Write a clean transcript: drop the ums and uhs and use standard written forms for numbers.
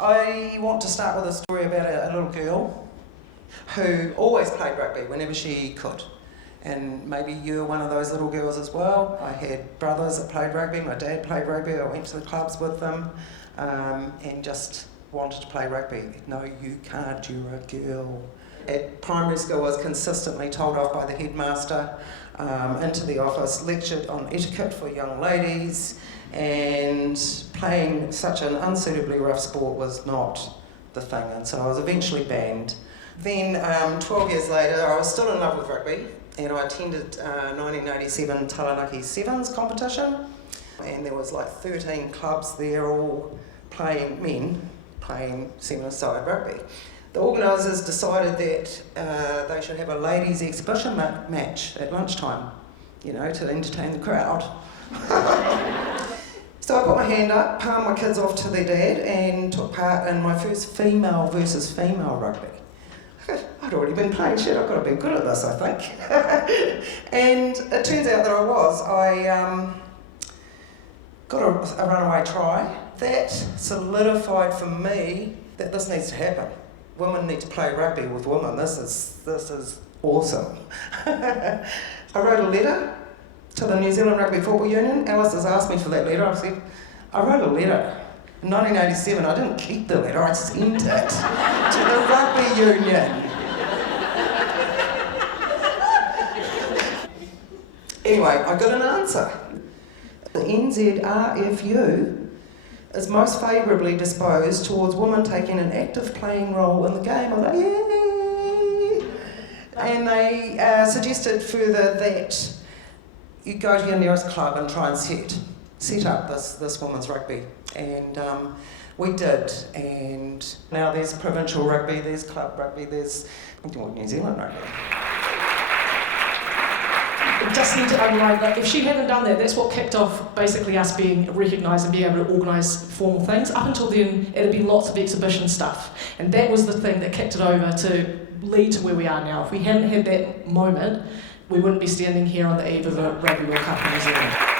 I want to start with a story about a little girl who always played rugby whenever she could. And maybe you're one of those little girls as well. I had brothers that played rugby, my dad played rugby, I went to the clubs with them, and just wanted to play rugby. No, you can't, you're a girl. At primary school I was consistently told off by the headmaster, into the office, lectured on etiquette for young ladies, and playing such an unsuitably rough sport was not the thing, and so I was eventually banned. Then 12 years later I was still in love with rugby, and I attended 1987 Taranaki Sevens competition, and there was like 13 clubs there all playing seven-a-side rugby. The organisers decided that they should have a ladies' exhibition match at lunchtime, you know, to entertain the crowd. So I put my hand up, palmed my kids off to their dad, and took part in my first female versus female rugby. I'd already been playing, shit, I've got to be good at this, I think. And it turns out that I was. I got a runaway try. That solidified for me that this needs to happen. Women need to play rugby with women. This is awesome. I wrote a letter to the New Zealand Rugby Football Union. Alice has asked me for that letter. I said, I wrote a letter. In 1987, I didn't keep the letter, I sent it to the Rugby Union. Anyway, I got an answer. The NZRFU is most favourably disposed towards women taking an active playing role in the game. I was like, yay! And they suggested further that you go to your nearest club and try and set up this women's rugby. And we did, and now there's provincial rugby, there's club rugby, there's New Zealand rugby. Just need to underline that if she hadn't done that, that's what kicked off basically us being recognised and being able to organise formal things. Up until then, it had been lots of exhibition stuff, and that was the thing that kicked it over to lead to where we are now. If we hadn't had that moment, we wouldn't be standing here on the eve of a Rugby World Cup in New Zealand.